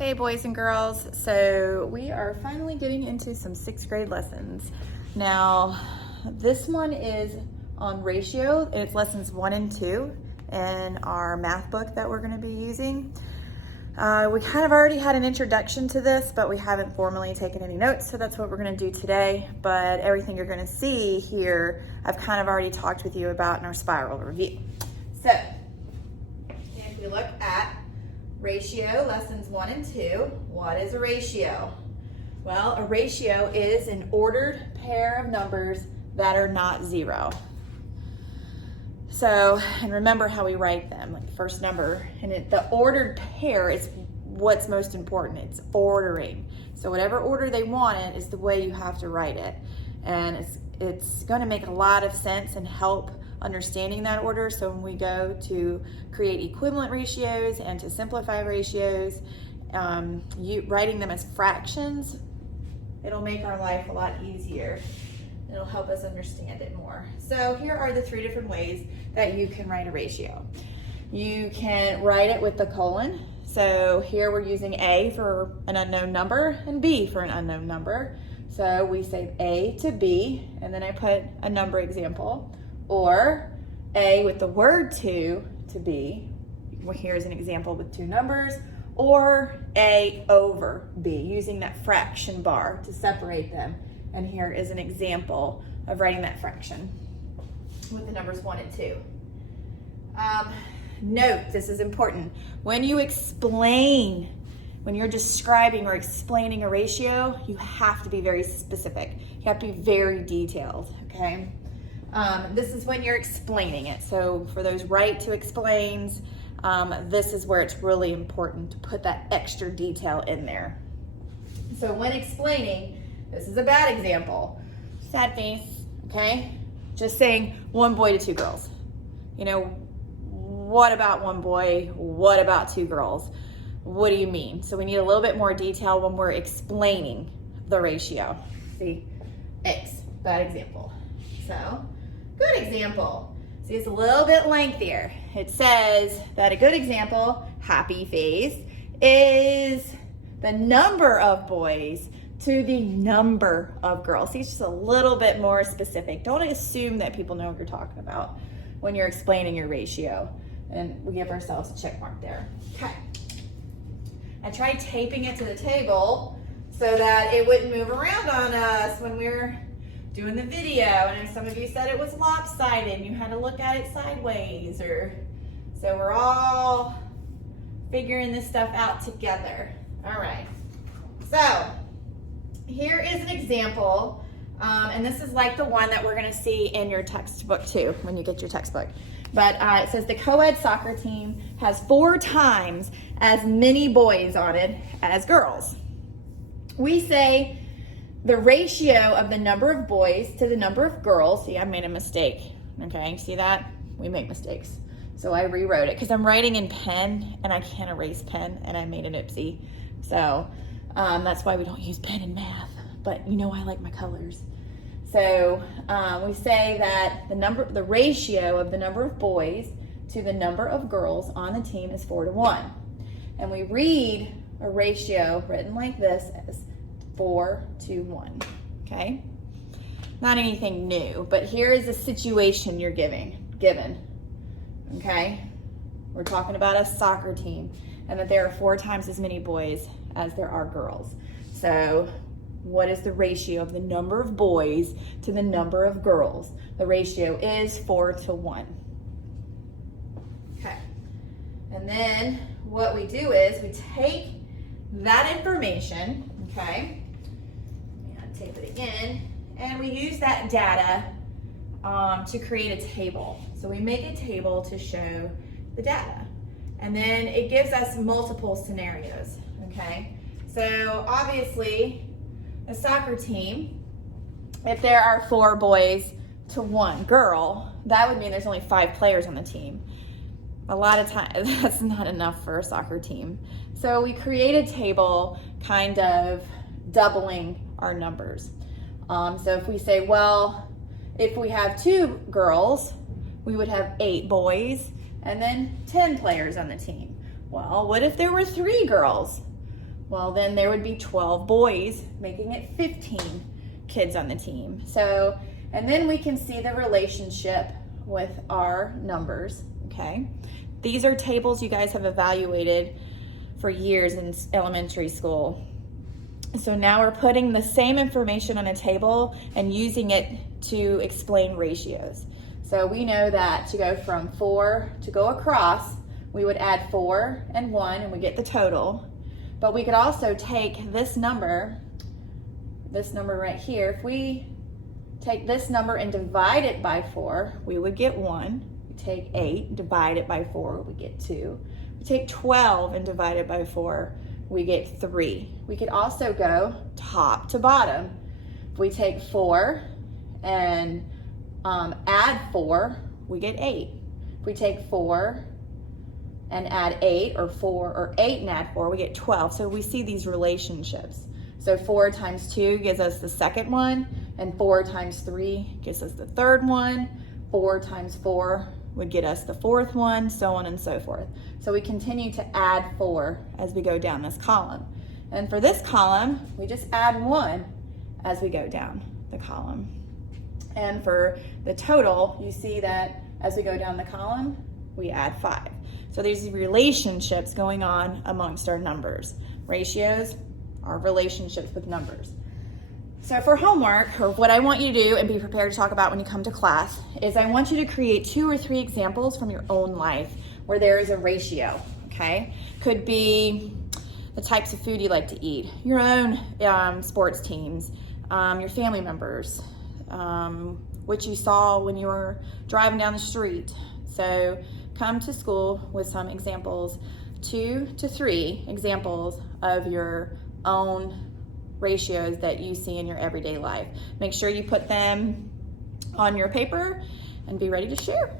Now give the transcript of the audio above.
Hey boys and girls, so we are finally getting into some 6th grade lessons. Now, this one is on ratio, and it's lessons 1 and 2 in our math book that we're gonna be using. We kind of already had an introduction to this, but we haven't formally taken any notes, so that's what we're gonna do today. But everything you're gonna see here, I've kind of already talked with you about in our spiral review. So, if we look at ratio, lessons 1 and 2. What is a ratio? Well, a ratio is an ordered pair of numbers that are not 0. So, and remember how we write them, like the first number, and the ordered pair is what's most important. It's ordering. So whatever order they want it is the way you have to write it. And it's going to make a lot of sense and help understanding that order. So when we go to create equivalent ratios and to simplify ratios, writing them as fractions, it'll make our life a lot easier. It'll help us understand it more. So here are the 3 different ways that you can write a ratio. You can write it with the colon. So here we're using A for an unknown number and B for an unknown number. So we say A to B, and then I put a number example. Or A with the word to B. Well, here's an example with 2 numbers. Or A over B, using that fraction bar to separate them. And here is an example of writing that fraction with the numbers 1 and 2. Note, this is important. When you explain, when you're describing or explaining a ratio, you have to be very specific. You have to be very detailed, okay? This is when you're explaining it. So for those right to explains, this is where it's really important to put that extra detail in there. So when explaining, this is a bad example. Sad face, okay? Just saying 1 boy to 2 girls. You know, what about 1 boy? What about 2 girls? What do you mean? So we need a little bit more detail when we're explaining the ratio. See, X, bad example. So, good example. See, it's a little bit lengthier. It says that a good example, happy face, is the number of boys to the number of girls. See, it's just a little bit more specific. Don't assume that people know what you're talking about when you're explaining your ratio. And we give ourselves a check mark there. Okay. I tried taping it to the table so that it wouldn't move around on us when we're doing the video. And some of you said it was lopsided and you had to look at it sideways. So we're all figuring this stuff out together. All right. So here is an example. And this is like the one that we're going to see in your textbook too, when you get your textbook. But it says the co-ed soccer team has 4 times as many boys on it as girls. We say the ratio of the number of boys to the number of girls. See, I made a mistake. Okay, see that? We make mistakes. So I rewrote it because I'm writing in pen and I can't erase pen and I made an oopsie. So that's why we don't use pen in math. But you know I like my colors. So we say that the ratio of the number of boys to the number of girls on the team is 4 to 1. And we read a ratio written like this as 4 to 1, okay? Not anything new, but here is a situation you're given, okay? We're talking about a soccer team and that there are 4 times as many boys as there are girls. So what is the ratio of the number of boys to the number of girls? The ratio is 4 to 1. Okay. And then what we do is we take that information, okay, and tape it again, and we use that data to create a table. So we make a table to show the data. And then it gives us multiple scenarios, okay? So obviously, a soccer team, if there are 4 boys to 1 girl, that would mean there's only 5 players on the team. A lot of times, that's not enough for a soccer team. So we create a table kind of doubling our numbers. So if we say, well, if we have 2 girls, we would have 8 boys and then 10 players on the team. Well, what if there were 3 girls? well, then there would be 12 boys, making it 15 kids on the team. So, and then we can see the relationship with our numbers, okay? These are tables you guys have evaluated for years in elementary school. So now we're putting the same information on a table and using it to explain ratios. So we know that to go from 4 to go across, we would add 4 and 1 and we get the total. But we could also take this number right here. If we take this number and divide it by 4, we would get 1. We take 8, divide it by 4, we get 2. We take 12 and divide it by 4, we get 3. We could also go top to bottom. If we take 4 and add 4, we get 8. If we take 4 and add 8, or 4 or 8 and add 4, we get 12. So we see these relationships. So 4 times 2 gives us the second one, and 4 times 3 gives us the third one. 4 times 4 would get us the fourth one, so on and so forth. So we continue to add 4 as we go down this column. And for this column, we just add 1 as we go down the column. And for the total, you see that as we go down the column, we add 5. So there's relationships going on amongst our numbers. Ratios are relationships with numbers. So for homework, or what I want you to do and be prepared to talk about when you come to class, is I want you to create 2 or 3 examples from your own life where there is a ratio, okay? Could be the types of food you like to eat, your own sports teams, your family members, what you saw when you were driving down the street. So come to school with some examples, 2 to 3 examples of your own ratios that you see in your everyday life. Make sure you put them on your paper and be ready to share.